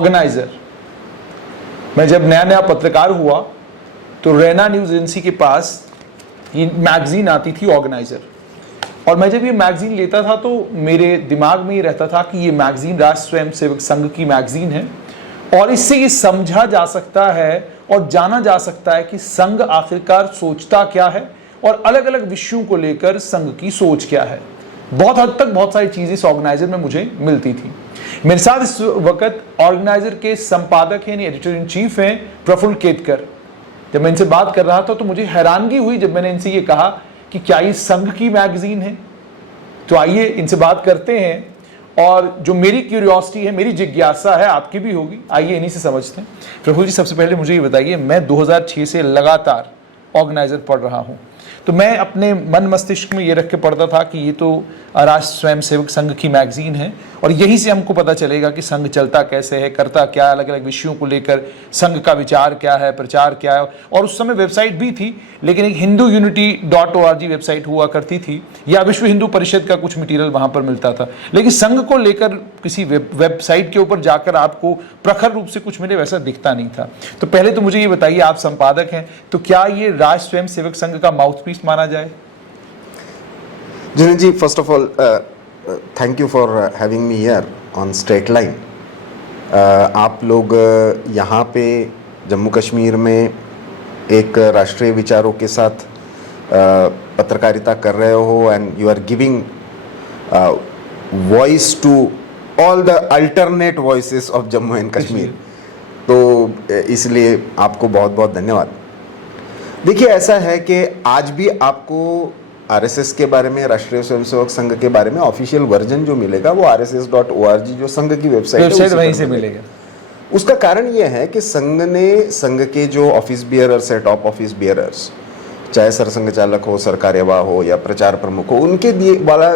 Organiser. मैं जब नया नया पत्रकार हुआ तो रैना न्यूज एजेंसी के पास ये मैगजीन आती थी ऑर्गेनाइजर, और मैं जब ये मैगजीन लेता था तो मेरे दिमाग में ये रहता था कि ये मैगजीन राष्ट्र स्वयंसेवक संघ की मैगजीन है, और इससे ये समझा जा सकता है और जाना जा सकता है कि संघ आखिरकार सोचता क्या है और अलग अलग विषयों को लेकर संघ की सोच क्या है। बहुत हद तक बहुत सारी चीजें इस ऑर्गेनाइजर में मुझे मिलती थी। मेरे साथ इस वक्त ऑर्गेनाइजर के संपादक हैं, एडिटर इन चीफ हैं प्रफुल्ल केतकर। जब मैं इनसे बात कर रहा था तो मुझे हैरानगी हुई जब मैंने इनसे ये कहा कि क्या ये संघ की मैगजीन है। तो आइए इनसे बात करते हैं, और जो मेरी क्यूरियोसिटी है, मेरी जिज्ञासा है, आपकी भी होगी, आइए इन्हीं से समझते हैं। प्रफुल्ल जी, सबसे पहले मुझे ये बताइए, मैं 2006 से लगातार ऑर्गेनाइजर पढ़ रहा हूँ, तो मैं अपने मन मस्तिष्क में ये रख के पढ़ता था कि ये तो राष्ट्र स्वयंसेवक संघ की मैगजीन है, और यहीं से हमको पता चलेगा कि संघ चलता कैसे है, करता क्या है, अलग अलग विषयों को लेकर संघ का विचार क्या है, प्रचार क्या है। और उस समय वेबसाइट भी थी, लेकिन एक hinduunity.org वेबसाइट हुआ करती थी, या विश्व हिंदू परिषद का कुछ मटेरियल वहां पर मिलता था, लेकिन संघ को लेकर किसी वेबसाइट के ऊपर जाकर आपको प्रखर रूप से कुछ मिले वैसा दिखता नहीं था। तो पहले तो मुझे ये बताइए, आप संपादक हैं, तो क्या ये राष्ट्र स्वयंसेवक संघ का माउथपीस माना जाए? Jinesh ji, first of all, thank you for having me here on Straight Line. आप लोग यहाँ पे जम्मू कश्मीर में एक राष्ट्रीय विचारों के साथ पत्रकारिता कर रहे हो, and you are giving voice to all the alternate voices of Jammu and Kashmir, तो इसलिए आपको बहुत बहुत धन्यवाद। देखिए, ऐसा है कि आज भी आपको आरएसएस के बारे में, राष्ट्रीय स्वयंसेवक संघ के बारे में ऑफिशियल वर्जन जो मिलेगा वो rss.org जो संघ की वेबसाइट है वहीं से मिलेगा। उसका कारण यह है कि संघ के जो ऑफिस बियरर्स है, टॉप ऑफिस बियरर्स, चाहे सरसंघ चालक हो, सरकार्यवाह हो या प्रचार प्रमुख हो, उनके वाला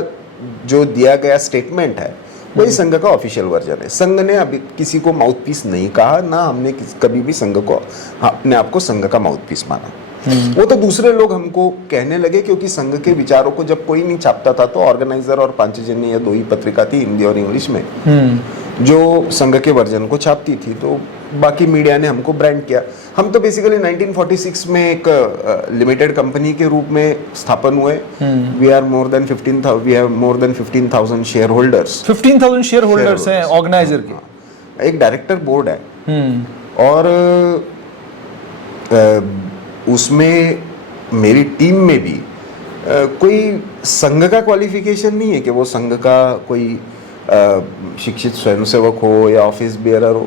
जो दिया गया स्टेटमेंट है वही संघ का ऑफिशियल वर्जन है। संघ ने अभी किसी को माउथपीस नहीं कहा, ना हमने कभी भी संघ को अपने आप को संघ का माउथपीस माना। वो तो दूसरे लोग हमको कहने लगे, क्योंकि संघ के विचारों को जब कोई नहीं छापता था तो ऑर्गेनाइजर और पांचजन्य या 2 ही पत्रिका थी हिंदी और इंग्लिश में जो संघ के वर्जन को छापती थी, तो बाकी मीडिया ने हमको ब्रांड किया। हम तो बेसिकली 1946 में एक लिमिटेड कंपनी के रूप में स्थापन हुए। We have more than 15,000 shareholders. 15,000 shareholders हैं ऑर्गेनाइजर के। एक डायरेक्टर बोर्ड है, और उसमें मेरी टीम में भी कोई संघ का क्वालिफिकेशन नहीं है कि वो संघ का कोई शिक्षित स्वयंसेवक हो या ऑफिस बियरर हो।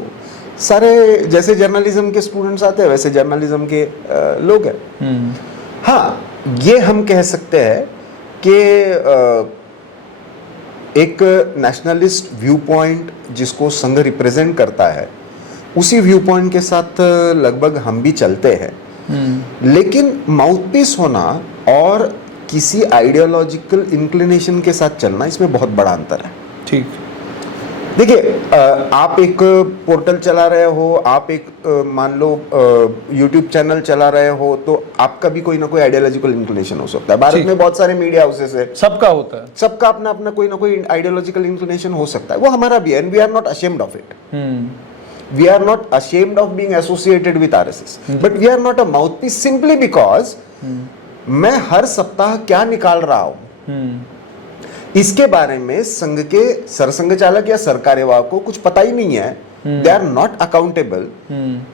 सारे जैसे जर्नलिज्म के स्टूडेंट्स आते हैं वैसे जर्नलिज्म के लोग हैं। हाँ, ये हम कह सकते हैं कि एक नेशनलिस्ट व्यू पॉइंट जिसको संघ रिप्रेजेंट करता है, उसी व्यू पॉइंट के साथ लगभग हम भी चलते हैं। लेकिन माउथपीस होना और किसी आइडियोलॉजिकल इंक्लिनेशन के साथ चलना, इसमें बहुत बड़ा अंतर है। ठीक, देखिए, आप एक पोर्टल चला रहे हो, आप एक मान लो यूट्यूब चैनल चला रहे हो, तो आपका भी कोई ना कोई आइडियोलॉजिकल इंक्लिनेशन हो सकता है। भारत में बहुत सारे मीडिया हाउसेस है, सबका होता है, सबका अपना अपना कोई ना कोई आइडियोलॉजिकल इंक्लिनेशन हो सकता है। वो हमारा भी है, and we are not ashamed of it. We are not ashamed of being associated with RSS, but we are not a mouthpiece simply because मैं हर सप्ताह क्या निकाल रहा हूं इसके बारे में संघ के सरसंघ चालक या सरकार्यवाह को कुछ पता ही नहीं है। They are not accountable,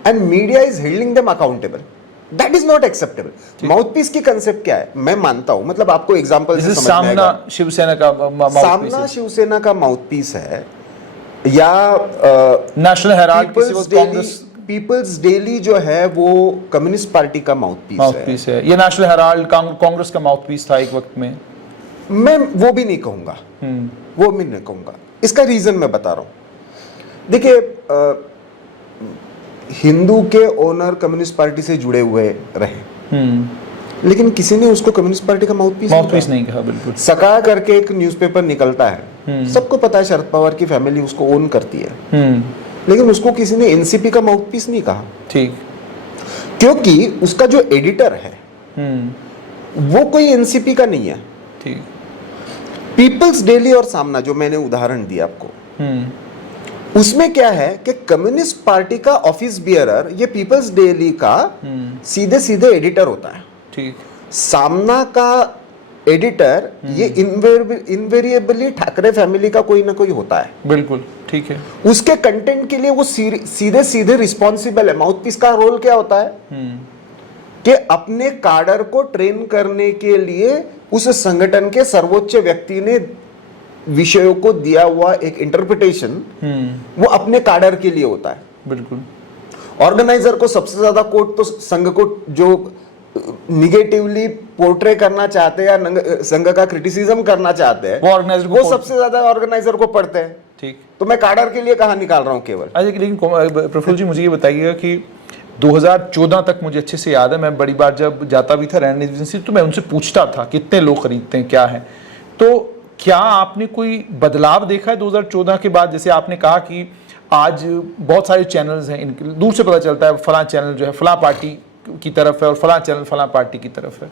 and media is holding them accountable. That is not acceptable. Mouthpiece की कंसेप्ट क्या है, मैं मानता हूं, मतलब आपको एग्जांपल से समझ में आएगा। सामना शिवसेना का माउथपीस है, या National Herald Congress, People's Daily जो है वो कम्युनिस्ट पार्टी का माउथपीस है। ये नेशनल हेराल्ड कांग्रेस का माउथपीस था एक वक्त में। मैं वो भी नहीं कहूंगा, वो भी नहीं कहूंगा। इसका रीजन मैं बता रहा हूं। देखिए, हिंदू के ओनर कम्युनिस्ट पार्टी से जुड़े हुए रहे, लेकिन किसी ने उसको कम्युनिस्ट पार्टी का माउथपीस नहीं कहा। बिल्कुल। सका करके एक न्यूज़पेपर निकलता है, सबको पता है शरद पवार की फैमिली उसको ओन करती है, लेकिन उसको किसी ने एनसीपी का माउथपीस नहीं कहा। ठीक, क्योंकि उसका जो एडिटर है वो कोई एनसीपी का नहीं है। ठीक, पीपल्स डेली और सामना जो मैंने उदाहरण दिया आपको, उसमें क्या है कि कम्युनिस्ट पार्टी का ऑफिस बियरर ये पीपल्स डेली का सीधे सीधे एडिटर होता है। ठीक। सामना का एडिटर ये इनवेरिएबली ठाकरे फैमिली का कोई ना कोई होता है। बिल्कुल ठीक है। उसके कंटेंट के लिए वो सीधे सीधे रिस्पॉन्सिबल है। माउथपीस का रोल क्या होता है कि अपने काडर को ट्रेन करने के लिए उस संगठन के सर्वोच्च व्यक्ति ने विषयों को दिया हुआ एक इंटरप्रिटेशन वो अपने काडर के लिए होता है। बिल्कुल। ऑर्गेनाइजर को सबसे ज्यादा कोट तो संघ को जो निगेटिवली पोर्ट्रे करना चाहते हैं या संघ का क्रिटिसिज्म करना चाहते हैं वो ऑर्गेनाइजर वो सबसे ज्यादा ऑर्गेनाइजर को पढ़ते हैं। ठीक। तो मैं काडर के लिए कहां निकाल रहा हूं केवल। अच्छा, लेकिन प्रफुल्ल जी मुझे ये बताइएगा कि 2014 तक मुझे अच्छे से याद है, मैं बड़ी बार जब जाता भी था रैंड एजेंसी तो मैं उनसे पूछता था कितने लोग खरीदते हैं क्या है। तो क्या आपने कोई बदलाव देखा है 2014 के बाद? जैसे आपने कहा कि आज बहुत सारे चैनल्स हैं, इनके दूर से पता चलता है फलां चैनल जो है फलां पार्टी की तरफ है और फलां चैनल फलां पार्टी की तरफ है।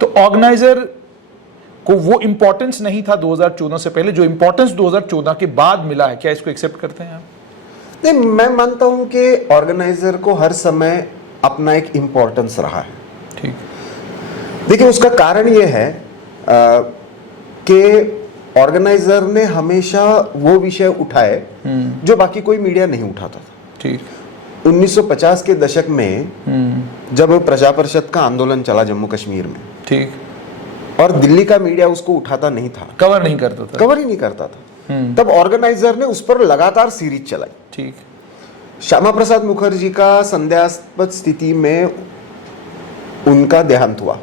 तो ऑर्गेनाइजर को वो इंपॉर्टेंस नहीं था 2014 से पहले जो इंपॉर्टेंस 2014 के बाद मिला है, क्या इसको एक्सेप्ट करते हैं आप? नहीं, मैं मानता हूं कि ऑर्गेनाइजर को हर समय अपना एक इंपॉर्टेंस रहा है। ठीक। देखिए उसका कारण यह है कि ऑर्गेनाइजर ने हमेशा वो विषय उठाए जो बाकी कोई मीडिया नहीं उठाता था। ठीक। 1950 के दशक में जब प्रजा परिषद का आंदोलन चला जम्मू कश्मीर में, ठीक, और दिल्ली का मीडिया उसको उठाता नहीं था, कवर नहीं करता था, कवर ही नहीं करता था, तब ऑर्गेनाइजर ने उस पर लगातार सीरीज चलाई। ठीक। श्यामा प्रसाद मुखर्जी का संदेहास्पद स्थिति में उनका देहांत हुआ,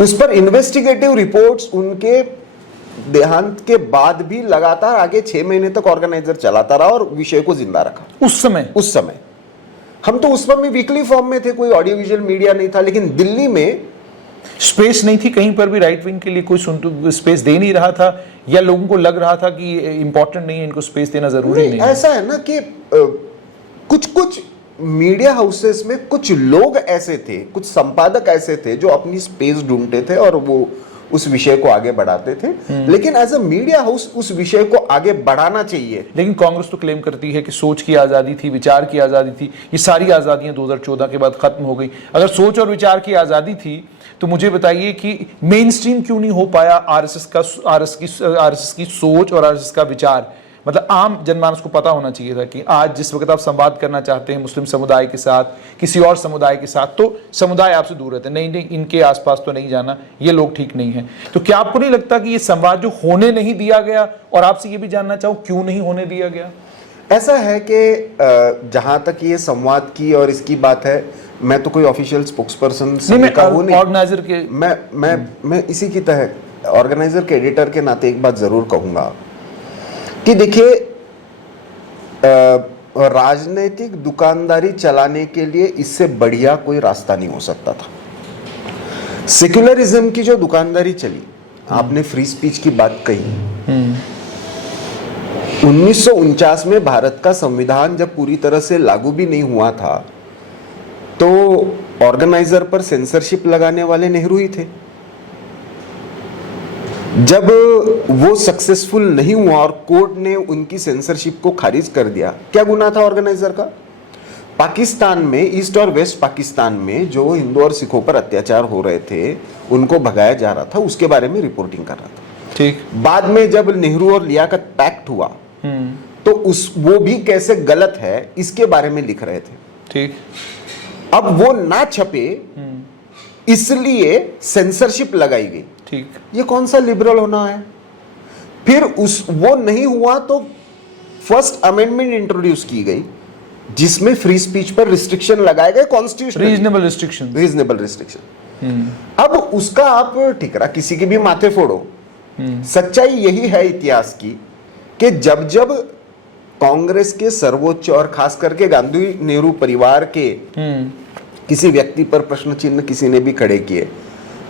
उस पर इन्वेस्टिगेटिव रिपोर्ट्स उनके देहांत के बाद भी लगातार आगे 6 महीने तक ऑर्गेनाइजर चलाता रहा और विषय को जिंदा रखा। उस समय हम तो उस समय वीकली फॉर्म में थे, कोई ऑडियो विजुअल मीडिया नहीं था, लेकिन दिल्ली में स्पेस नहीं थी कहीं पर भी, राइट विंग के लिए कोई स्पेस दे नहीं रहा था, या लोगों को लग रहा था कि इंपॉर्टेंट नहीं है, इनको स्पेस देना जरूरी नहीं है। ऐसा है ना कि कुछ मीडिया हाउसेस में कुछ लोग ऐसे थे, कुछ संपादक ऐसे थे जो अपनी स्पेस ढूंढते थे और वो उस विषय को आगे बढ़ाते थे, लेकिन एज अ मीडिया हाउस उस विषय को आगे बढ़ाना चाहिए। लेकिन कांग्रेस तो क्लेम करती है कि सोच की आजादी थी, विचार की आजादी थी, ये सारी आजादियां 2014 के बाद खत्म हो गई। अगर सोच और विचार की आजादी थी तो मुझे बताइए कि मेन स्ट्रीम क्यों नहीं हो पाया आरएसएस की सोच और आरएसएस का विचार? मतलब आम जनमानस को पता होना चाहिए था कि आज जिस वक्त आप संवाद करना चाहते हैं मुस्लिम समुदाय के साथ, किसी और समुदाय के साथ, तो समुदाय आपसे दूर रहते हैं, नहीं इनके आसपास तो नहीं जाना, ये लोग ठीक नहीं है। तो क्या आपको नहीं लगता कि ये संवाद जो होने नहीं दिया गया, और आपसे ये भी जानना चाहूँ क्यों नहीं होने दिया गया? ऐसा है कि जहां तक ये संवाद की और इसकी बात है, मैं तो कोई ऑफिशियल स्पोक्सपर्सन ऑर्गेनाइजर के, मैं इसी की तरह ऑर्गेनाइजर के एडिटर के नाते एक बात जरूर कहूंगा कि देखिए राजनीतिक दुकानदारी चलाने के लिए इससे बढ़िया कोई रास्ता नहीं हो सकता था। सेक्युलरिज्म की जो दुकानदारी चली, आपने फ्री स्पीच की बात कही, 1949 में भारत का संविधान जब पूरी तरह से लागू भी नहीं हुआ था तो ऑर्गेनाइजर पर सेंसरशिप लगाने वाले नेहरू ही थे। जब वो सक्सेसफुल नहीं हुआ और कोर्ट ने उनकी सेंसरशिप को खारिज कर दिया, क्या गुनाह था ऑर्गेनाइजर का? पाकिस्तान में, ईस्ट और वेस्ट पाकिस्तान में जो हिंदू और सिखों पर अत्याचार हो रहे थे, उनको भगाया जा रहा था, उसके बारे में रिपोर्टिंग कर रहा था। ठीक। बाद में जब नेहरू और लियाकत पैक्ट हुआ तो वो भी कैसे गलत है इसके बारे में लिख रहे थे। ठीक। अब वो ना छपे इसलिए सेंसरशिप लगाई गई। ठीक। ये कौन सा लिबरल होना है? फिर वो नहीं हुआ तो फर्स्ट अमेंडमेंट इंट्रोड्यूस की गई जिसमें फ्री स्पीच पर रिस्ट्रिक्शन लगाए गए, कॉन्स्टिट्यूशन रीजनेबल रिस्ट्रिक्शन। अब उसका आप ठिकरा किसी के भी माथे फोड़ो, सच्चाई यही है इतिहास की कि जब जब कांग्रेस के सर्वोच्च और खास करके गांधी नेहरू परिवार के किसी व्यक्ति पर प्रश्न चिन्ह किसी ने भी खड़े किए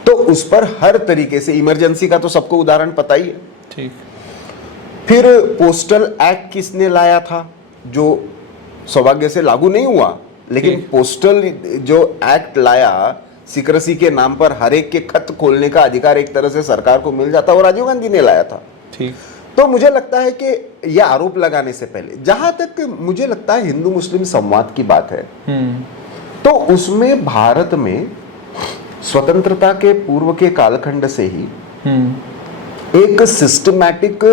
तो उस पर हर तरीके से, इमरजेंसी का तो सबको उदाहरण पता ही है। ठीक। फिर पोस्टल एक्ट किसने लाया था, जो सौभाग्य से लागू नहीं हुआ, लेकिन पोस्टल जो एक्ट लाया, सीक्रेसी के नाम पर हर एक के खत खोलने का अधिकार एक तरह से सरकार को मिल जाता, वो राजीव गांधी ने लाया था। ठीक। तो मुझे लगता है कि यह आरोप लगाने से पहले, जहां तक मुझे लगता है हिंदू मुस्लिम संवाद की बात है, तो उसमें भारत में स्वतंत्रता के पूर्व के कालखंड से ही एक सिस्टमैटिक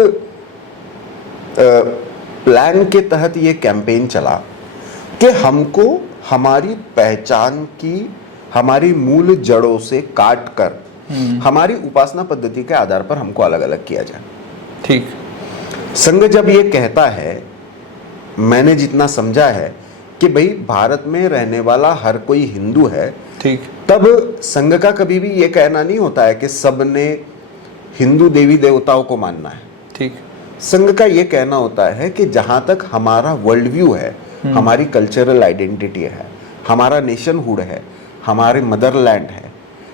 प्लान के तहत यह कैंपेन चला कि हमको हमारी पहचान की, हमारी मूल जड़ों से काट कर हमारी उपासना पद्धति के आधार पर हमको अलग अलग किया जाए। ठीक। संघ जब ये कहता है, मैंने जितना समझा है कि भाई भारत में रहने वाला हर कोई हिंदू है, ठीक, तब संघ का कभी भी ये कहना नहीं होता है कि सबने हिंदू देवी देवताओं को मानना है। ठीक। संघ का ये कहना होता है कि जहां तक हमारा वर्ल्ड व्यू है, हमारी कल्चरल आइडेंटिटी है, हमारा नेशनहुड है, हमारे मदरलैंड है,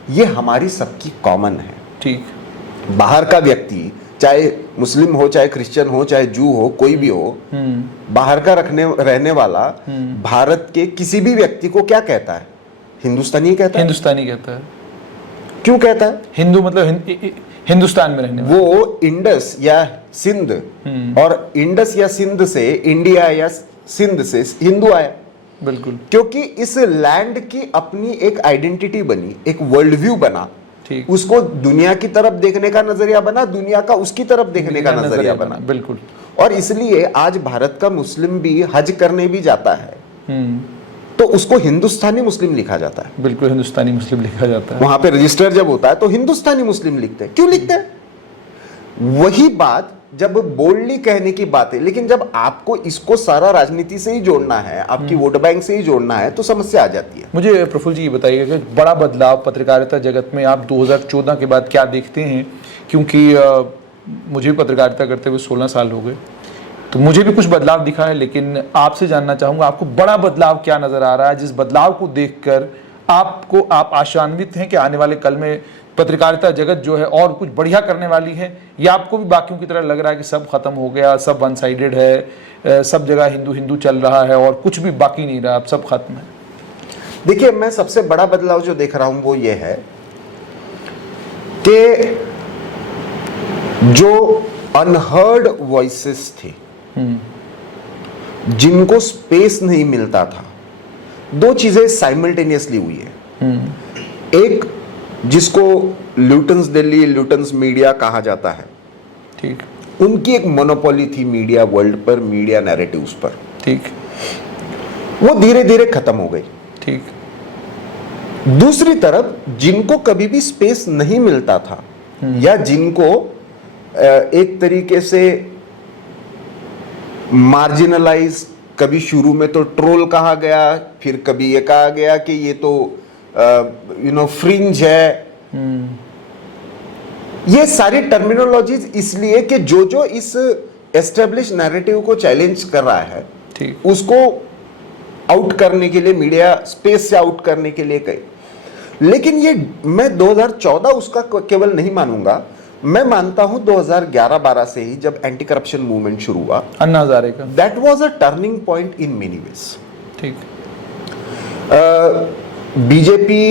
ये हमारी सबकी कॉमन है। ठीक। बाहर का व्यक्ति, चाहे मुस्लिम हो, चाहे क्रिश्चियन हो, चाहे जू हो, कोई भी हो, बाहर का रहने वाला भारत के किसी भी व्यक्ति को क्या कहता है? हिंदुस्तानी कहता है। हिंदुस्तानी कहता है। क्यों कहता है? हिंदू मतलब हिंदुस्तान में रहने वाला। वो इंडस या सिंध, और इंडस या सिंध से इंडिया या सिंध से हिंदू आया। बिल्कुल। क्योंकि इस लैंड की अपनी एक आइडेंटिटी बनी, एक वर्ल्ड व्यू बना, ठीक। उसको दुनिया की तरफ देखने का नजरिया बना, दुनिया का उसकी तरफ देखने का नजरिया बना। बिल्कुल। और इसलिए आज भारत का मुस्लिम भी हज करने भी जाता है तो उसको हिंदुस्तानी मुस्लिम लिखा जाता है। बिल्कुल, हिंदुस्तानी मुस्लिम लिखा जाता है। वहां पे रजिस्टर जब होता है तो हिंदुस्तानी मुस्लिम लिखते हैं। क्यों लिखते हैं? वही बात जब बोल्डली कहने की बात है, लेकिन जब आपको इसको सारा राजनीति से ही जोड़ना है, आपकी वोट बैंक से ही जोड़ना है, तो समस्या आ जाती है। मुझे प्रफुल्ल जी ये बताइएगा कि बड़ा बदलाव पत्रकारिता जगत में आप 2014 के बाद क्या देखते हैं? क्योंकि मुझे भी पत्रकारिता करते हुए 16 साल हो गए, तो मुझे भी कुछ बदलाव दिखा है, लेकिन आपसे जानना चाहूँगा आपको बड़ा बदलाव क्या नज़र आ रहा है, जिस बदलाव को देखकर आप आशान्वित हैं कि आने वाले कल में पत्रकारिता जगत जो है और कुछ बढ़िया करने वाली है, या आपको भी बाकियों की तरह लग रहा है कि सब खत्म हो गया, सब वन साइडेड है, सब जगह हिंदू हिंदू चल रहा है और कुछ भी बाकी नहीं रहा, अब सब खत्म है? देखिए, मैं सबसे बड़ा बदलाव जो देख रहा हूं वो ये है कि जो अनहर्ड वॉइसेस थे, जिनको स्पेस नहीं मिलता था, दो चीजें साइमल्टेनियसली हुई है। एक, जिसको ल्यूटन्स दिल्ली, ल्यूटन्स मीडिया कहा जाता है, ठीक, उनकी एक मोनोपोली थी मीडिया वर्ल्ड पर, मीडिया नैरेटिव्स पर, ठीक, वो धीरे धीरे खत्म हो गई। ठीक। दूसरी तरफ जिनको कभी भी स्पेस नहीं मिलता था, या जिनको एक तरीके से मार्जिनलाइज, कभी शुरू में तो ट्रोल कहा गया, फिर कभी ये कहा गया कि ये तो फ्रिंज है, ये सारी टर्मिनोलॉजीज इसलिए कि जो इस एस्टेब्लिश नैरेटिव को चैलेंज कर रहा है, ठीक, उसको आउट करने के लिए, मीडिया स्पेस से आउट करने के लिए कही। लेकिन ये मैं 2014 उसका केवल नहीं मानूंगा, मैं मानता हूं 2011-12 से ही जब एंटी करप्शन मूवमेंट शुरू हुआ, अन्ना हजारे का, that was a turning point in many ways. ठीक। BJP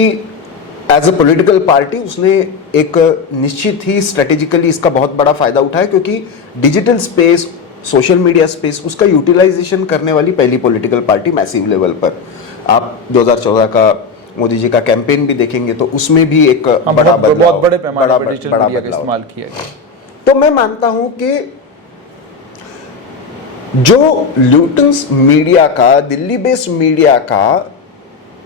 as a political party, उसने एक निश्चित ही स्ट्रेटेजिकली इसका बहुत बड़ा फायदा उठाया, क्योंकि digital space, social media space, उसका यूटिलाइजेशन करने वाली पहली पॉलिटिकल पार्टी मैसिव लेवल पर। आप 2014 का मोदी जी का कैंपेन भी देखेंगे तो उसमें भी एक बड़ा बदलाव, बहुत बड़े पैमाने पर डिजिटल मीडिया का इस्तेमाल किया गया। तो मैं मानता हूं कि जो ल्यूटन्स मीडिया का, दिल्ली बेस्ड मीडिया का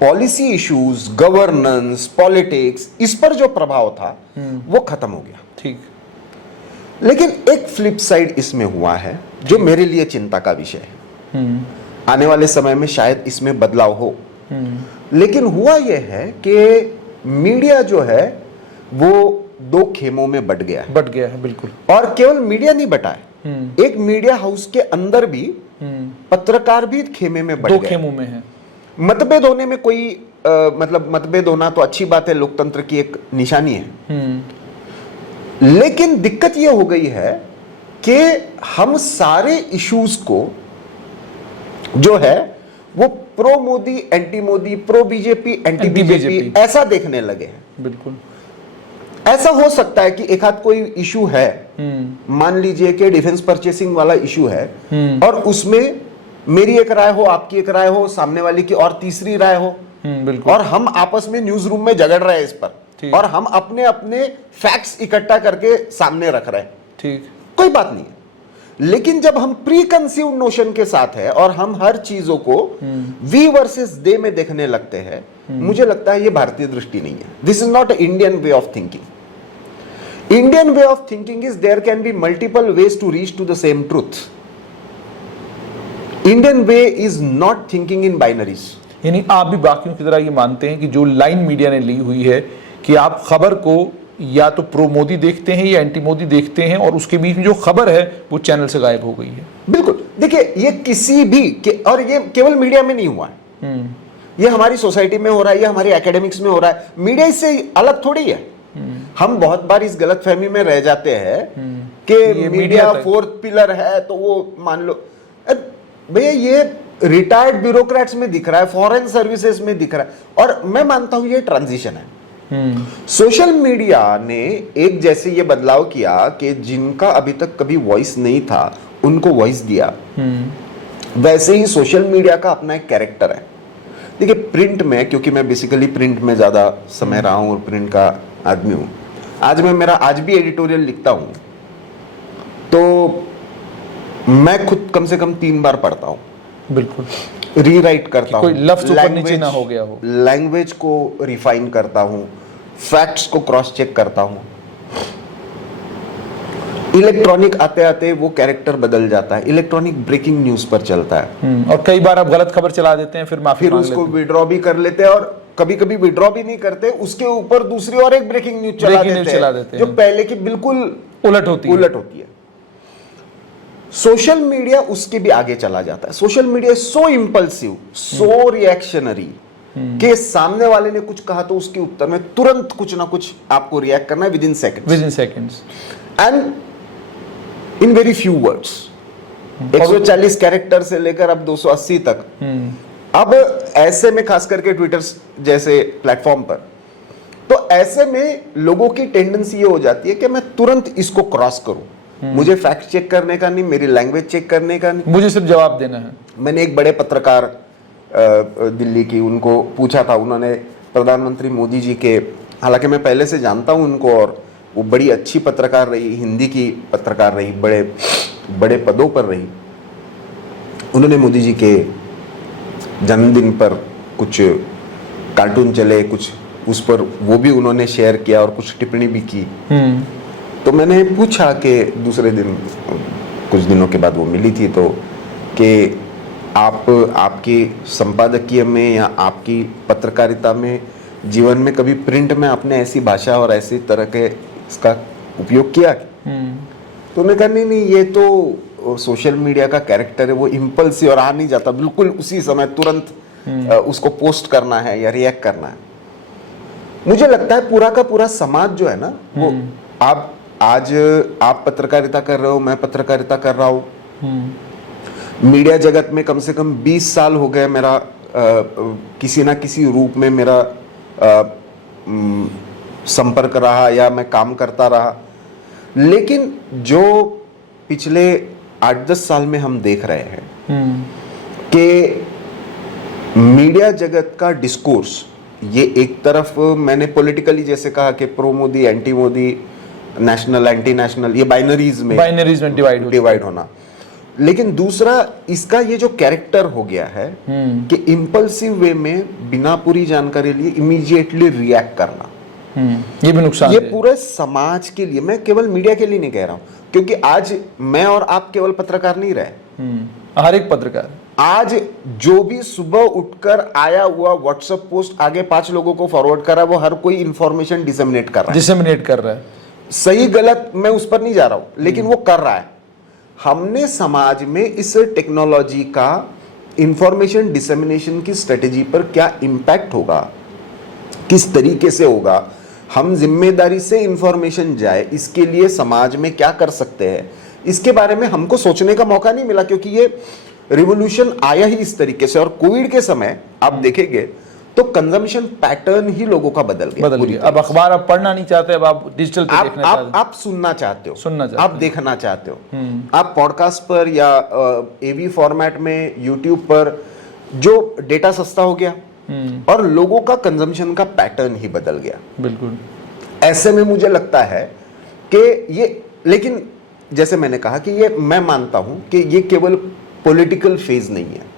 पॉलिसी इश्यूज, गवर्नेंस, पॉलिटिक्स, इस पर जो प्रभाव था वो खत्म हो गया। ठीक। लेकिन एक फ्लिप साइड इसमें हुआ है जो मेरे लिए चिंता का विषय है। आने वाले समय में शायद इसमें बदलाव हो, लेकिन हुआ यह है कि मीडिया जो है वो दो खेमों में बट गया है। बिल्कुल। और केवल मीडिया नहीं बटा है, एक मीडिया हाउस के अंदर भी पत्रकार भी खेमे में बट गए, दो खेमों में है। मतभेद होने में कोई मतलब मतभेद होना तो अच्छी बात है, लोकतंत्र की एक निशानी है। लेकिन दिक्कत यह हो गई है कि हम सारे इश्यूज को जो है वो pro Modi anti Modi, pro BJP anti BJP ऐसा देखने लगे हैं। बिल्कुल। ऐसा हो सकता है कि एक आध कोई इशू है मान लीजिए कि डिफेंस परचेसिंग वाला इशू है और उसमें मेरी एक राय हो, आपकी एक राय हो, सामने वाले की और तीसरी राय हो, बिल्कुल, और हम आपस में न्यूज रूम में झगड़ रहे हैं इस पर, और हम अपने अपने फैक्ट्स इकट्ठा करके सामने रख रहे हैं, ठीक, कोई बात नहीं है। लेकिन जब हम प्री कंसीव्ड नोशन के साथ है और हम हर चीजों को वी वर्सेस दे में देखने लगते हैं, मुझे लगता है ये भारतीय दृष्टि नहीं है। This is not Indian way of thinking. Indian way of thinking is there can be multiple ways to reach to the same truth. Indian way is not thinking in binaries. यानी आप भी बाकियों की तरह ये मानते हैं कि जो लाइन मीडिया ने ली हुई है कि आप खबर को या तो प्रो मोदी देखते हैं या एंटी मोदी देखते हैं, और उसके बीच में जो खबर है वो चैनल से गायब हो गई है। बिल्कुल, देखिए ये किसी भी और ये केवल मीडिया में नहीं हुआ है, ये हमारी सोसाइटी में हो रहा है, ये हमारी एकेडमिक्स में हो रहा है। मीडिया इससे अलग थोड़ी है। हम बहुत बार इस गलतफहमी में रह जाते हैं कि मीडिया फोर्थ पिलर है, तो वो मान लो भैया ये रिटायर्ड ब्यूरोक्रेट्स में दिख रहा है, फॉरेन सर्विसेज में दिख रहा है, और मैं मानता हूं ये ट्रांजिशन है। सोशल मीडिया ने एक जैसे ये बदलाव किया कि जिनका अभी तक कभी वॉइस नहीं था उनको वॉइस दिया, वैसे ही सोशल मीडिया का अपना एक कैरेक्टर है। देखिए प्रिंट में, क्योंकि मैं बेसिकली प्रिंट में ज्यादा समय रहा हूं और प्रिंट का आदमी हूं, आज भी एडिटोरियल लिखता हूं तो मैं खुद कम से कम 3 बार पढ़ता हूं, बिल्कुल, रीराइट करता हूं, कोई लफ्ज ऊपर नीचे ना हो गया हो, लैंग्वेज को रिफाइन करता हूं, फैक्ट्स को क्रॉस चेक करता हूं। इलेक्ट्रॉनिक आते आते वो कैरेक्टर बदल जाता है, इलेक्ट्रॉनिक ब्रेकिंग न्यूज पर चलता है, और कई बार आप गलत खबर चला देते हैं, फिर उसको विड्रॉ भी कर लेते हैं, और कभी कभी विड्रॉ भी नहीं करते, उसके ऊपर दूसरी और एक ब्रेकिंग न्यूज चला देते हैं जो पहले की बिल्कुल उलट होती है। सोशल मीडिया उसके भी आगे चला जाता है। सोशल मीडिया सो इम्पल्सिव, सो रिएक्शनरी कि सामने वाले ने कुछ कहा तो उसके उत्तर में तुरंत कुछ ना कुछ आपको रिएक्ट करना है with in seconds and in very few words. 140 character से लेकर अब 280 तक। अब ऐसे में खास करके ट्विटर जैसे प्लेटफॉर्म पर, तो ऐसे में लोगों की टेंडेंसी ये हो जाती है कि मैं तुरंत इसको क्रॉस करूं, मुझे फैक्ट चेक करने का नहीं, मेरी लैंग्वेज चेक करने का नहीं, मुझे सिर्फ जवाब देना है। मैंने एक बड़े पत्रकार दिल्ली की, उनको पूछा था, उन्होंने प्रधानमंत्री मोदी जी के, हालांकि मैं पहले से जानता हूं उनको और वो बड़ी अच्छी पत्रकार रही, हिंदी की पत्रकार रही, बड़े बड़े पदों पर रही, उन्होंने मोदी जी के जन्मदिन पर कुछ कार्टून चले, कुछ उस पर वो भी उन्होंने शेयर किया और कुछ टिप्पणी भी की। तो मैंने पूछा कि दूसरे दिन, कुछ दिनों के बाद वो मिली थी, तो कि आपकी संपादकीय में या आपकी पत्रकारिता में, जीवन में कभी प्रिंट में आपने ऐसी भाषा और ऐसी तरह के इसका उपयोग किया? तो उन्होंने कहा नहीं, ये तो सोशल मीडिया का कैरेक्टर है, वो इम्पल्सिव और आ नहीं जाता, बिल्कुल उसी समय तुरंत उसको पोस्ट करना है या रिएक्ट करना है। मुझे लगता है पूरा का पूरा समाज जो है ना, वो आज आप पत्रकारिता कर रहे हो, मैं पत्रकारिता कर रहा हूँ, मीडिया जगत में कम से कम 20 साल हो गए मेरा किसी ना किसी रूप में मेरा संपर्क रहा या मैं काम करता रहा। लेकिन जो पिछले 8-10 साल में हम देख रहे हैं कि मीडिया जगत का डिस्कोर्स, ये एक तरफ मैंने पॉलिटिकली जैसे कहा कि pro Modi, anti Modi, national, anti national, ये बाइनरीज में डिवाइड होना, लेकिन दूसरा इसका ये जो कैरेक्टर हो गया है कि इम्पल्सिव वे में बिना पूरी जानकारी लिए इमीडिएटली रिएक्ट करना, ये भी नुकसान, ये पूरे समाज के लिए, मैं केवल मीडिया के लिए नहीं कह रहा हूं, क्योंकि आज मैं और आप केवल पत्रकार नहीं रहे, हर एक पत्रकार आज जो भी सुबह उठकर आया हुआ व्हाट्सएप पोस्ट आगे 5 लोगों को फॉरवर्ड कर रहा है, वो हर कोई इंफॉर्मेशन डिसेमिनेट कर रहा है। सही गलत मैं उस पर नहीं जा रहा हूं, लेकिन वो कर रहा है। हमने समाज में इस टेक्नोलॉजी का इंफॉर्मेशन डिसेमिनेशन की स्ट्रेटेजी पर क्या इंपैक्ट होगा, किस तरीके से होगा, हम जिम्मेदारी से इंफॉर्मेशन जाए, इसके लिए समाज में क्या कर सकते हैं, इसके बारे में हमको सोचने का मौका नहीं मिला, क्योंकि ये रिवॉल्यूशन आया ही इस तरीके से। और कोविड के समय आप देखेंगे तो तो कंजम्पशन पैटर्न ही लोगों का बदल गया। बदल गया। अब अखबार आप पढ़ना नहीं चाहते, अब आप डिजिटल पे देखना चाहते हैं। आप सुनना चाहते हो, सुनना चाहते आप देखना चाहते हो, आप पॉडकास्ट पर या एवी फॉर्मेट में यूट्यूब पर, जो डेटा सस्ता हो गया और लोगों का कंजम्पशन का पैटर्न ही बदल गया। बिल्कुल। ऐसे में मुझे लगता है कि ये, लेकिन जैसे मैंने कहा कि ये मैं मानता हूं कि ये केवल पॉलिटिकल फेज नहीं है,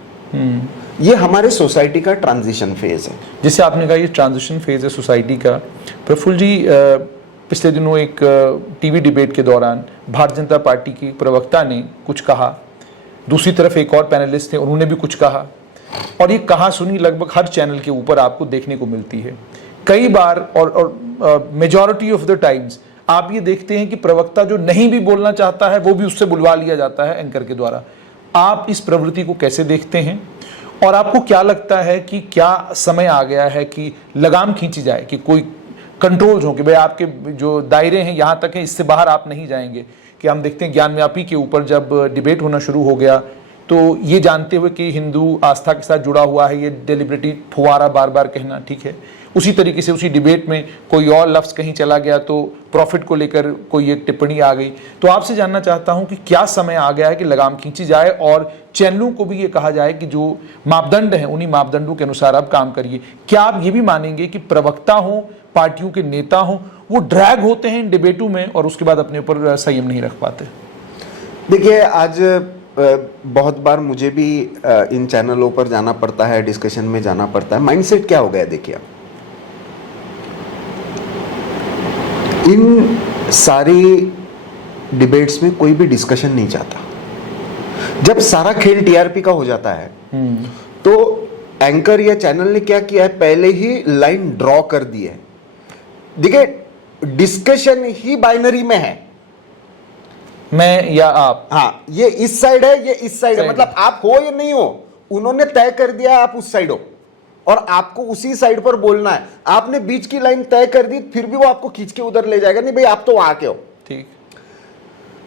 ये हमारे सोसाइटी का ट्रांजिशन फेज है। जैसे आपने कहा ये ट्रांजिशन फेज है सोसाइटी का। प्रफुल्ल जी, पिछले दिनों एक टीवी डिबेट के दौरान भारतीय जनता पार्टी की प्रवक्ता ने कुछ कहा, दूसरी तरफ एक और पैनलिस्ट थे, उन्होंने भी कुछ कहा, और ये कहा सुनी लगभग हर चैनल के ऊपर आपको देखने को मिलती है कई बार। और मेजॉरिटी ऑफ द टाइम्स आप ये देखते हैं कि प्रवक्ता जो नहीं भी बोलना चाहता है वो भी उससे बुलवा लिया जाता है एंकर के द्वारा। आप इस प्रवृत्ति को कैसे देखते हैं, और आपको क्या लगता है कि क्या समय आ गया है कि लगाम खींची जाए, कि कोई कंट्रोल्स हो कि भाई आपके जो दायरे हैं यहाँ तक है, इससे बाहर आप नहीं जाएंगे? कि हम देखते हैं ज्ञानव्यापी के ऊपर जब डिबेट होना शुरू हो गया तो ये जानते हुए कि हिंदू आस्था के साथ जुड़ा हुआ है, ये डेलिबरेटली फुवारा बार बार कहना ठीक है, उसी तरीके से उसी डिबेट में कोई और लफ्ज़ कहीं चला गया तो प्रॉफिट को लेकर कोई एक टिप्पणी आ गई। तो आपसे जानना चाहता हूं कि क्या समय आ गया है कि लगाम खींची जाए और चैनलों को भी ये कहा जाए कि जो मापदंड हैं उन्हीं मापदंडों के अनुसार आप काम करिए? क्या आप ये भी मानेंगे कि प्रवक्ता हों, पार्टियों के नेता हों, वो ड्रैग होते हैं इन डिबेटों में और उसके बाद अपने ऊपर संयम नहीं रख पाते? देखिए, आज बहुत बार मुझे भी इन चैनलों पर जाना पड़ता है, डिस्कशन में जाना पड़ता है। माइंडसेट क्या हो गया देखिए, इन सारी डिबेट्स में कोई भी डिस्कशन नहीं चाहता। जब सारा खेल टीआरपी का हो जाता है तो एंकर या चैनल ने क्या किया है, पहले ही लाइन ड्रॉ कर दी है। देखिए, डिस्कशन ही बाइनरी में है, मैं या आप। हाँ, ये इस साइड है, ये इस साइड है, मतलब आप हो या नहीं हो, उन्होंने तय कर दिया आप उस साइड हो और आपको उसी साइड पर बोलना है। आपने बीच की लाइन तय कर दी, फिर भी वो आपको खींच के उधर ले जाएगा, नहीं भाई आप तो वहां के हो। ठीक।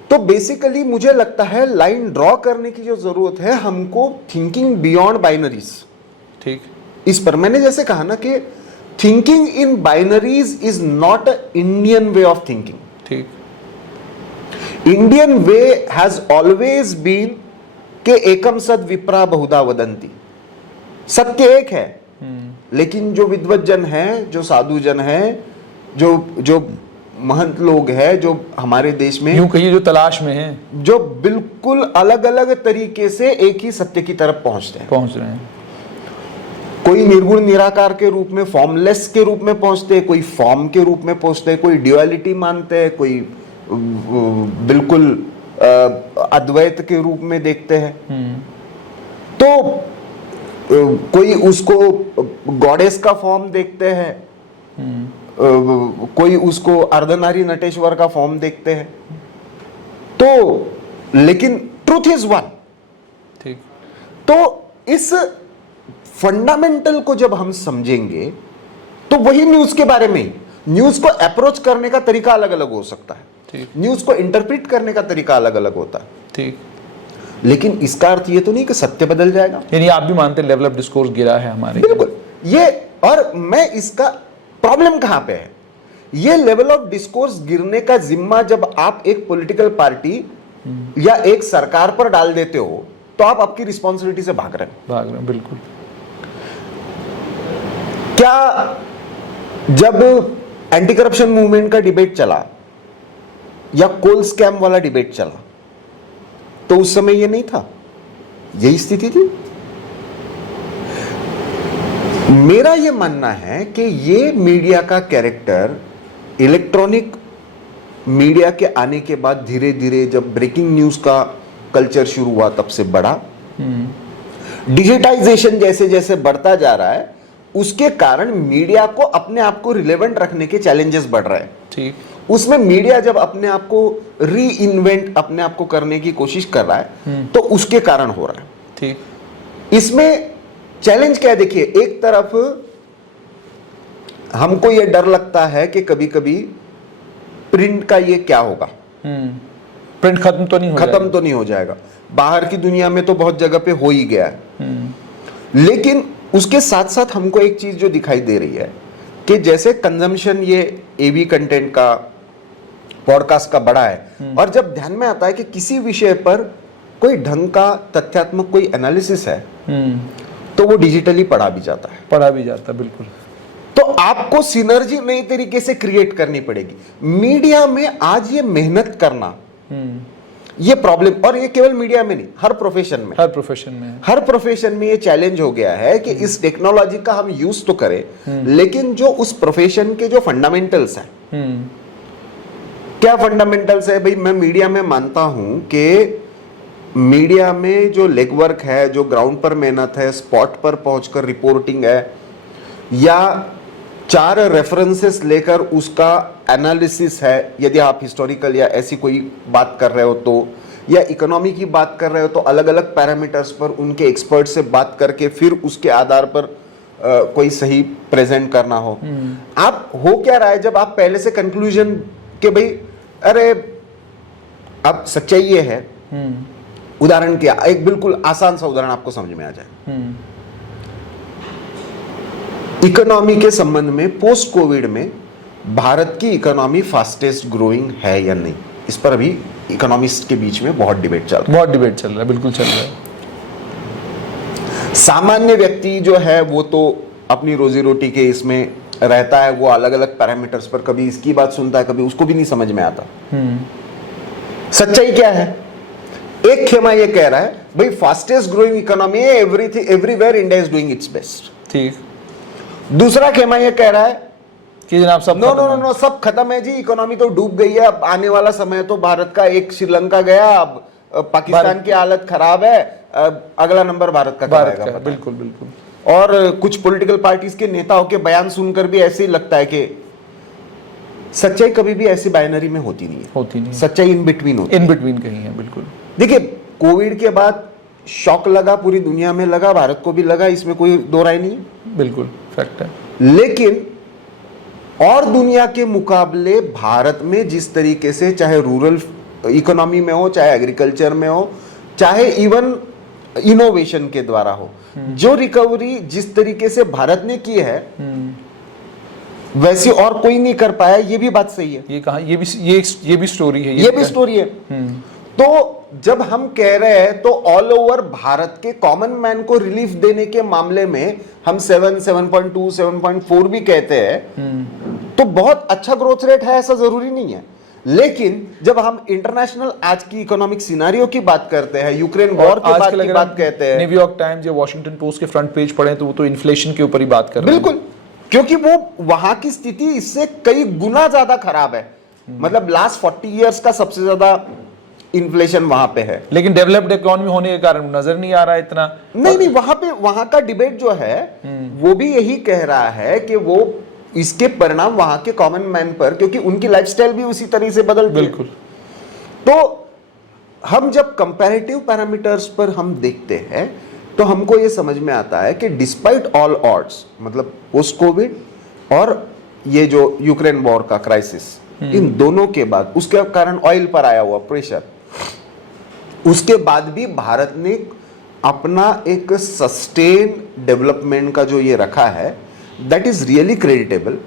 तो बेसिकली मुझे लगता है लाइन ड्रॉ करने की जो जरूरत है, हमको थिंकिंग बियॉन्ड बाइनरीज। ठीक। इस पर मैंने जैसे कहा ना कि thinking in binaries is not a Indian way of thinking. ठीक। Indian way has always been के एकम सद विप्रा बहुधा वदंती, सत्य एक है, लेकिन जो विद्वत जन है, जो साधु जन है, जो महंत लोग हैं, जो हमारे देश में यूं कहिए जो तलाश में हैं, जो बिल्कुल अलग अलग तरीके से एक ही सत्य की तरफ पहुंच रहे हैं। कोई निर्गुण निराकार के रूप में, फॉर्मलेस के रूप में पहुंचते हैं, कोई फॉर्म के रूप में पहुंचते हैं, कोई ड्युअलिटी मानते हैं, कोई बिल्कुल अद्वैत के रूप में देखते हैं, तो कोई उसको गॉडेस का फॉर्म देखते हैं, कोई उसको अर्धनारी नटेश्वर का फॉर्म देखते हैं। तो लेकिन ट्रूथ इज वन। ठीक। तो इस फंडामेंटल को जब हम समझेंगे तो वही न्यूज के बारे में, न्यूज को अप्रोच करने का तरीका अलग अलग हो सकता है, न्यूज को इंटरप्रेट करने का तरीका अलग अलग होता है। ठीक। लेकिन इसका अर्थ ये तो नहीं कि सत्य बदल जाएगा। यानी आप भी मानते हैं लेवल ऑफ डिस्कोर्स गिरा है हमारे? बिल्कुल। ये, और मैं इसका प्रॉब्लम कहां पे है, ये लेवल ऑफ डिस्कोर्स गिरने का जिम्मा जब आप एक पॉलिटिकल पार्टी या एक सरकार पर डाल देते हो तो आप आपकी रिस्पॉन्सिबिलिटी से भाग रहे हैं। बिल्कुल। क्या जब एंटी करप्शन मूवमेंट का डिबेट चला या कोल स्कैम वाला डिबेट चला तो उस समय ये नहीं था, यही स्थिति थी। मेरा ये मानना है कि ये मीडिया का कैरेक्टर इलेक्ट्रॉनिक मीडिया के आने के बाद धीरे धीरे जब ब्रेकिंग न्यूज का कल्चर शुरू हुआ तब से बढ़ा। डिजिटाइजेशन जैसे जैसे बढ़ता जा रहा है उसके कारण मीडिया को अपने आप को रिलेवेंट रखने के चैलेंजेस बढ़ रहे हैं। ठीक। उसमें मीडिया जब अपने आप को री इन्वेंट अपने आप को करने की कोशिश कर रहा है तो उसके कारण हो रहा है। ठीक। इसमें चैलेंज क्या है, देखिए, एक तरफ हमको यह डर लगता है कि कभी कभी प्रिंट का ये क्या होगा, प्रिंट खत्म तो नहीं हो जाएगा। बाहर की दुनिया में तो बहुत जगह पे हो ही गया है, लेकिन उसके साथ साथ हमको एक चीज जो दिखाई दे रही है कि जैसे कंजम्पशन ये एवी कंटेंट का, पॉडकास्ट का बढ़ा है, और जब ध्यान में आता है कि किसी विषय पर कोई ढंग का तथ्यात्मक कोई एनालिसिस है तो वो डिजिटली पढ़ा भी जाता है। बिल्कुल। तो आपको सिनर्जी नई तरीके से क्रिएट करनी पड़ेगी। मीडिया में आज ये मेहनत करना, ये प्रॉब्लम, और ये केवल मीडिया में नहीं, हर प्रोफेशन में ये चैलेंज हो गया है कि इस टेक्नोलॉजी का हम यूज तो करें, लेकिन जो उस प्रोफेशन के जो फंडामेंटल्स हैं, क्या फंडामेंटल्स है भाई? मैं मीडिया में मानता हूं कि मीडिया में जो लेग वर्क है, जो ग्राउंड पर मेहनत है, स्पॉट पर पहुंचकर रिपोर्टिंग है, या 4 रेफरेंसेस लेकर उसका एनालिसिस है, यदि आप हिस्टोरिकल या ऐसी कोई बात कर रहे हो तो, या इकोनॉमी की बात कर रहे हो तो अलग अलग पैरामीटर्स पर उनके एक्सपर्ट से बात करके फिर उसके आधार पर कोई सही प्रेजेंट करना हो। आप हो क्या रहा है जब आप पहले से कंक्लूजन के भाई अरे अब सच्चाई ये है। उदाहरण क्या, एक बिल्कुल आसान सा उदाहरण आपको समझ में आ जाए। इकोनॉमी के संबंध में पोस्ट कोविड में भारत की इकोनॉमी फास्टेस्ट ग्रोइंग है या नहीं, इस पर अभी इकोनॉमिस्ट के बीच में बहुत डिबेट चल रहा है। बिल्कुल चल रहा है। सामान्य व्यक्ति जो है वो तो अपनी रोजी रोटी के इसमें रहता है, वो अलग अलग पैरामीटर्स पर कभी इसकी बात सुनता है, कभी उसको भी नहीं समझ में आता। सच्चाई क्या है? एक खेमा ये कह रहा है भाई फास्टेस्ट ग्रोइंग इकोनॉमी है, everything everywhere India is doing it's best. ठीक। दूसरा खेमा ये कह रहा है कि जनाब सब नो सब खत्म है जी, इकोनॉमी तो डूब गई है, अब आने वाला समय तो भारत का, एक श्रीलंका गया, अब पाकिस्तान की हालत खराब है, अगला नंबर भारत का आएगा। बिल्कुल। और कुछ पॉलिटिकल पार्टीज के नेताओं के बयान सुनकर भी ऐसे ही लगता है कि सच्चाई कभी भी ऐसी बाइनरी में होती नहीं है। सच्चाई इन बिटवीन कहीं है। बिल्कुल। देखिए, कोविड के बाद शॉक लगा, पूरी दुनिया में लगा, भारत को भी लगा, इसमें कोई दो राय नहीं है। बिल्कुल फैक्ट है। लेकिन और दुनिया के मुकाबले भारत में जिस तरीके से, चाहे रूरल इकोनॉमी में हो, चाहे एग्रीकल्चर में हो, चाहे इवन इनोवेशन के द्वारा हो, जो रिकवरी जिस तरीके से भारत ने की है वैसी और कोई नहीं कर पाया, ये भी बात सही है। ये भी स्टोरी है। ये भी स्टोरी है। तो जब हम कह रहे हैं तो ऑल ओवर भारत के कॉमन मैन को रिलीफ देने के मामले में हम 7, 7.2, 7.4 भी कहते हैं, तो बहुत अच्छा ग्रोथ रेट है, ऐसा जरूरी नहीं है। लेकिन जब हम इंटरनेशनल आज की इकोनॉमिक सिनारियो की बात करते हैं, यूक्रेन वॉर की बात कहते हैं, न्यूयॉर्क टाइम्स या वॉशिंगटन पोस्ट के फ्रंट पेज पढ़े तो वो तो इन्फ्लेशन के ऊपर ही बात कर रहे हैं। बिल्कुल, क्योंकि वो वहां की स्थिति इससे कई गुना ज्यादा खराब है। मतलब लास्ट 40 इयर्स का सबसे ज्यादा इन्फ्लेशन वहां पे है। लेकिन डेवलप्ड इकोनॉमी होने के कारण नजर नहीं आ रहा है इतना। नहीं, वहां का डिबेट जो है वो भी यही कह रहा है कि वो इसके परिणाम वहां के कॉमन मैन पर, क्योंकि उनकी लाइफस्टाइल भी उसी तरह से बदलती है। बिल्कुल। तो हम जब कंपैरेटिव पैरामीटर्स पर हम देखते हैं तो हमको ये समझ में आता है कि डिस्पाइट ऑल ऑड्स, मतलब पोस्ट कोविड और ये जो यूक्रेन वॉर का क्राइसिस, इन दोनों के बाद, उसके कारण ऑयल पर आया हुआ प्रेशर, उसके बाद भी भारत ने अपना एक सस्टेन डेवलपमेंट का जो ये रखा है, दैट इज रियली क्रेडिटेबल।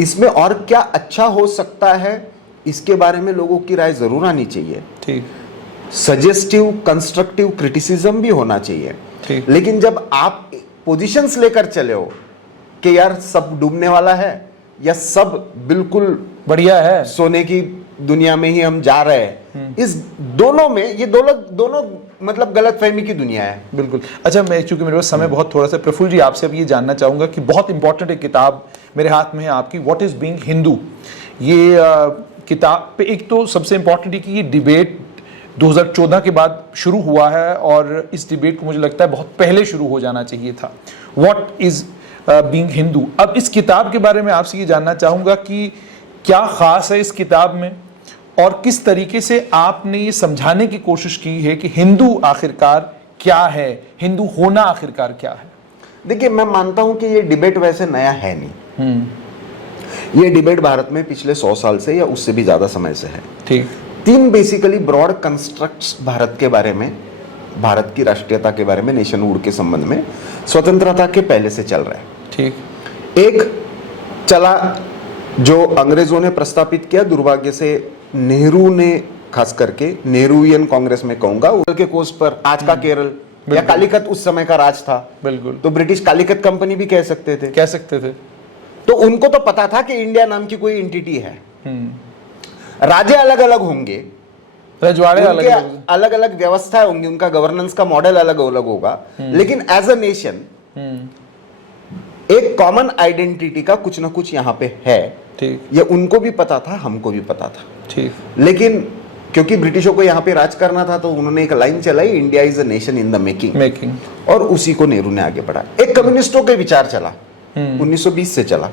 इसमें और क्या अच्छा हो सकता है, इसके बारे में लोगों की राय जरूर आनी चाहिए। ठीक। सजेस्टिव कंस्ट्रक्टिव क्रिटिसिज्म भी होना चाहिए। ठीक। लेकिन जब आप पोजीशंस लेकर चले हो कि यार सब डूबने वाला है या सब बिल्कुल बढ़िया है, सोने की दुनिया में ही हम जा रहे हैं, इस दोनों में ये दोनों मतलब गलतफहमी की दुनिया है। बिल्कुल। अच्छा, मैं चूंकि मेरे पास समय बहुत थोड़ा सा, प्रफुल्ल जी आपसे अब ये जानना चाहूंगा कि बहुत इंपॉर्टेंट एक किताब मेरे हाथ में है आपकी, व्हाट इज बीइंग हिंदू। ये किताब पे एक तो सबसे इंपॉर्टेंट है कि ये डिबेट 2014 के बाद शुरू हुआ है और इस डिबेट को मुझे लगता है बहुत पहले शुरू हो जाना चाहिए था। What is being Hindu. अब इस किताब के बारे में आपसे ये जानना चाहूंगा कि क्या खास है इस किताब में और किस तरीके से आपने ये समझाने की कोशिश की है कि हिंदू आखिरकार क्या है, हिंदू होना आखिरकार क्या है। देखिए, मैं मानता हूं कि ये डिबेट वैसे नया है नहीं। ये डिबेट भारत में पिछले 100 साल से या उससे भी ज्यादा समय से है। ठीक। 3 बेसिकली ब्रॉड कंस्ट्रक्ट्स भारत के बारे में भारत की राष्ट्रीयता के बारे में, नेशनहुड के संबंध में स्वतंत्रता के पहले से चल रहा है। ठीक। एक चला जो अंग्रेजों ने प्रस्तापित किया, दुर्भाग्य से नेहरू ने, खास करके नेहरूवियन कांग्रेस में कहूंगा, उड़ल के कोस्ट पर आज का केरल या कालीकत उस समय का राज था। बिल्कुल। तो ब्रिटिश कालीकत कंपनी भी कह सकते थे। तो उनको तो पता था कि इंडिया नाम की कोई एंटिटी है। राज्य अलग अलग होंगे, रजवाड़े अलग अलग व्यवस्थाएं होंगी, उनका गवर्नेंस का मॉडल अलग अलग होगा, लेकिन एज अ नेशन एक कॉमन आइडेंटिटी का कुछ ना कुछ यहाँ पे है। ठीक। ये उनको भी पता था, हमको भी पता था। ठीक। लेकिन क्योंकि ब्रिटिशों को यहाँ पे राज करना था, तो उन्होंने एक लाइन चलाई, India is a nation in the making, और उसी को नेहरू ने आगे बढ़ा। एक कम्युनिस्टों के विचार चला 1920 से चला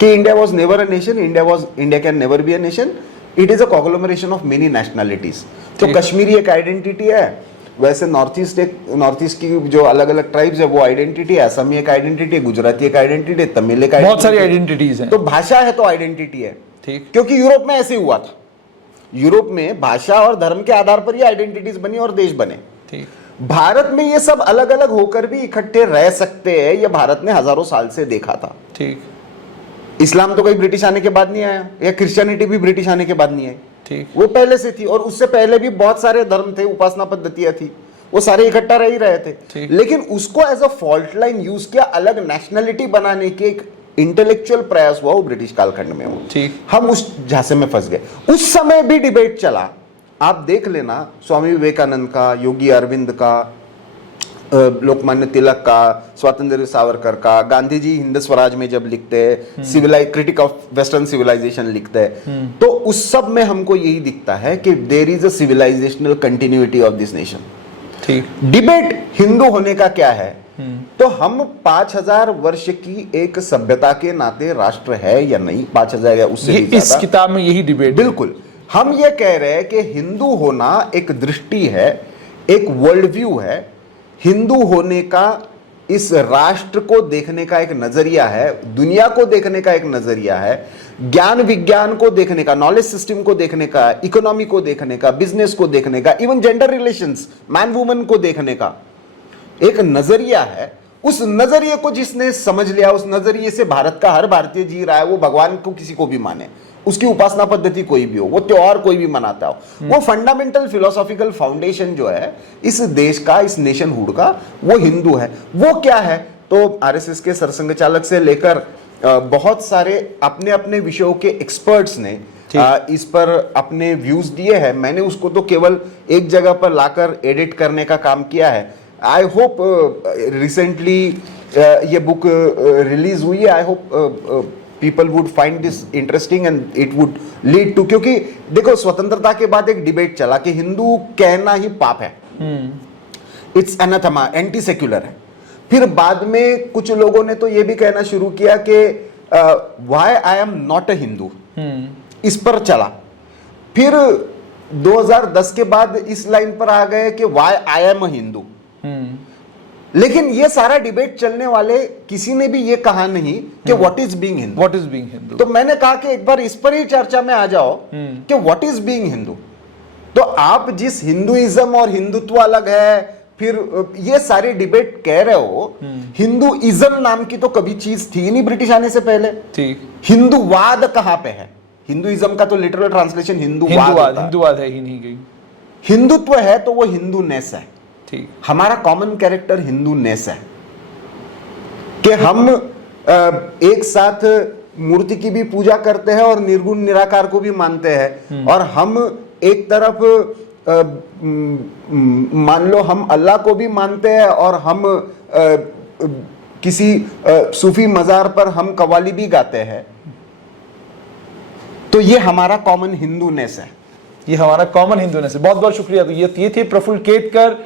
कि India was never a nation, India can never be a nation, it is a conglomeration of many nationalities. तो कश्मीरी एक आइडेंटिटी है, वैसे नॉर्थ ईस्ट की जो अलग अलग ट्राइब्स है वो आइडेंटिटी है, असमी एक आइडेंटिटी है, गुजराती एक आइडेंटिटी है, तमिल एक आइडेंटिटी, बहुत सारी आइडेंटिटीज हैं। तो भाषा है तो आइडेंटिटी है। ठीक। क्योंकि यूरोप में ऐसे हुआ था, यूरोप में भाषा और धर्म के आधार पर ये आइडेंटिटीज बनी और देश बने। ठीक। भारत में ये सब अलग अलग होकर भी इकट्ठे रह सकते हैं, ये भारत ने हजारों साल से देखा था। ठीक। इस्लाम तो कोई ब्रिटिश आने के बाद नहीं आया, या क्रिश्चियनिटी भी ब्रिटिश आने के बाद नहीं आई। ठीक। वो पहले से थी, और उससे पहले भी बहुत सारे धर्म थे, उपासना पद्धतियां थी, वो सारे इकट्ठा रह ही रहे थे। लेकिन उसको as a fault line use किया, अलग नेशनलिटी बनाने के एक इंटेलेक्चुअल प्रयास हुआ, वो ब्रिटिश कालखंड में हुआ। ठीक। हम उस झांसे में फंस गए। उस समय भी डिबेट चला, आप देख लेना, स्वामी विवेकानंद का, योगी अरविंद का, लोकमान्य तिलक का, स्वतंत्र सावरकर का, गांधी जी हिंद स्वराज में जब लिखते हैं, क्रिटिक ऑफ वेस्टर्न सिविलाइजेशन लिखते हैं, तो उस सब में हमको यही दिखता है कि there is a civilisational continuity of this nation. ठीक। डिबेट हिंदू होने का क्या है, तो हम 5000 वर्ष की एक सभ्यता के नाते राष्ट्र है या नहीं, 5000 या उससे भी इस किताब में यही डिबेट। बिल्कुल। हम ये कह रहे हैं कि हिंदू होना एक दृष्टि है, एक वर्ल्ड व्यू है, हिंदू होने का इस राष्ट्र को देखने का एक नजरिया है, दुनिया को देखने का एक नजरिया है, ज्ञान विज्ञान को देखने का, नॉलेज सिस्टम को देखने का, इकोनॉमी को देखने का, बिजनेस को देखने का, even gender relations, man woman को देखने का एक नजरिया है। उस नजरिए को जिसने समझ लिया, उस नजरिए से भारत का हर भारतीय जी रहा है, वो भगवान को किसी को भी माने, उसकी उपासना पद्धति कोई भी हो, वो त्योहार कोई भी मनाता हो, वो फंडामेंटल फिलोसॉफिकल फाउंडेशन जो है इस देश का, इस नेशनहुड का, वो हिंदू है। वो क्या है, तो आरएसएस के सरसंघ चालक से लेकर बहुत सारे अपने अपने विषयों के एक्सपर्ट्स ने इस पर अपने व्यूज दिए हैं। मैंने उसको तो केवल एक जगह पर लाकर एडिट करने का काम किया है। आई होप रिसेंटली ये बुक रिलीज हुई है, I hope people would find this interesting and it would lead to, क्योंकि देखो स्वतंत्रता के बाद एक डिबेट चला कि हिंदू कहना ही पाप है, इट्स अनाथेमा, एंटी सेक्युलर है। फिर बाद में कुछ लोगों ने तो ये भी कहना शुरू किया कि why I am not a Hindu, इस पर चला। फिर 2010 के बाद इस लाइन पर आ गए कि why I am a Hindu. लेकिन ये सारा डिबेट चलने वाले किसी ने भी ये कहा नहीं कि what is being Hindu, what is being Hindu. तो मैंने कहा कि एक बार इस पर ही चर्चा में आ जाओ कि व्हाट इज बीइंग हिंदू। तो आप जिस हिंदुइज्म और हिंदुत्व अलग है, फिर ये सारे डिबेट कह रहे हो, हिंदुइज्म नाम की तो कभी चीज थी नहीं ब्रिटिश आने से पहले। ठीक। हिंदुवाद कहां पे है, हिंदुइज्म का तो लिटरल ट्रांसलेशन हिंदुवाद है ही नहीं गई। हिंदुत्व है तो वो हिंदूनेस है। ठीक। हमारा कॉमन कैरेक्टर हिंदूनेस है कि हम एक साथ मूर्ति की भी पूजा करते हैं और निर्गुण निराकार को भी मानते हैं, और हम एक तरफ मान लो हम अल्लाह को भी मानते हैं, और हम किसी सूफी मजार पर हम कव्वाली भी गाते हैं। तो ये हमारा कॉमन हिंदूनेस है, ये हमारा कॉमन हिंदूनेस है। बहुत बहुत शुक्रिया। तो ये थे प्रफुल्ल केतकर।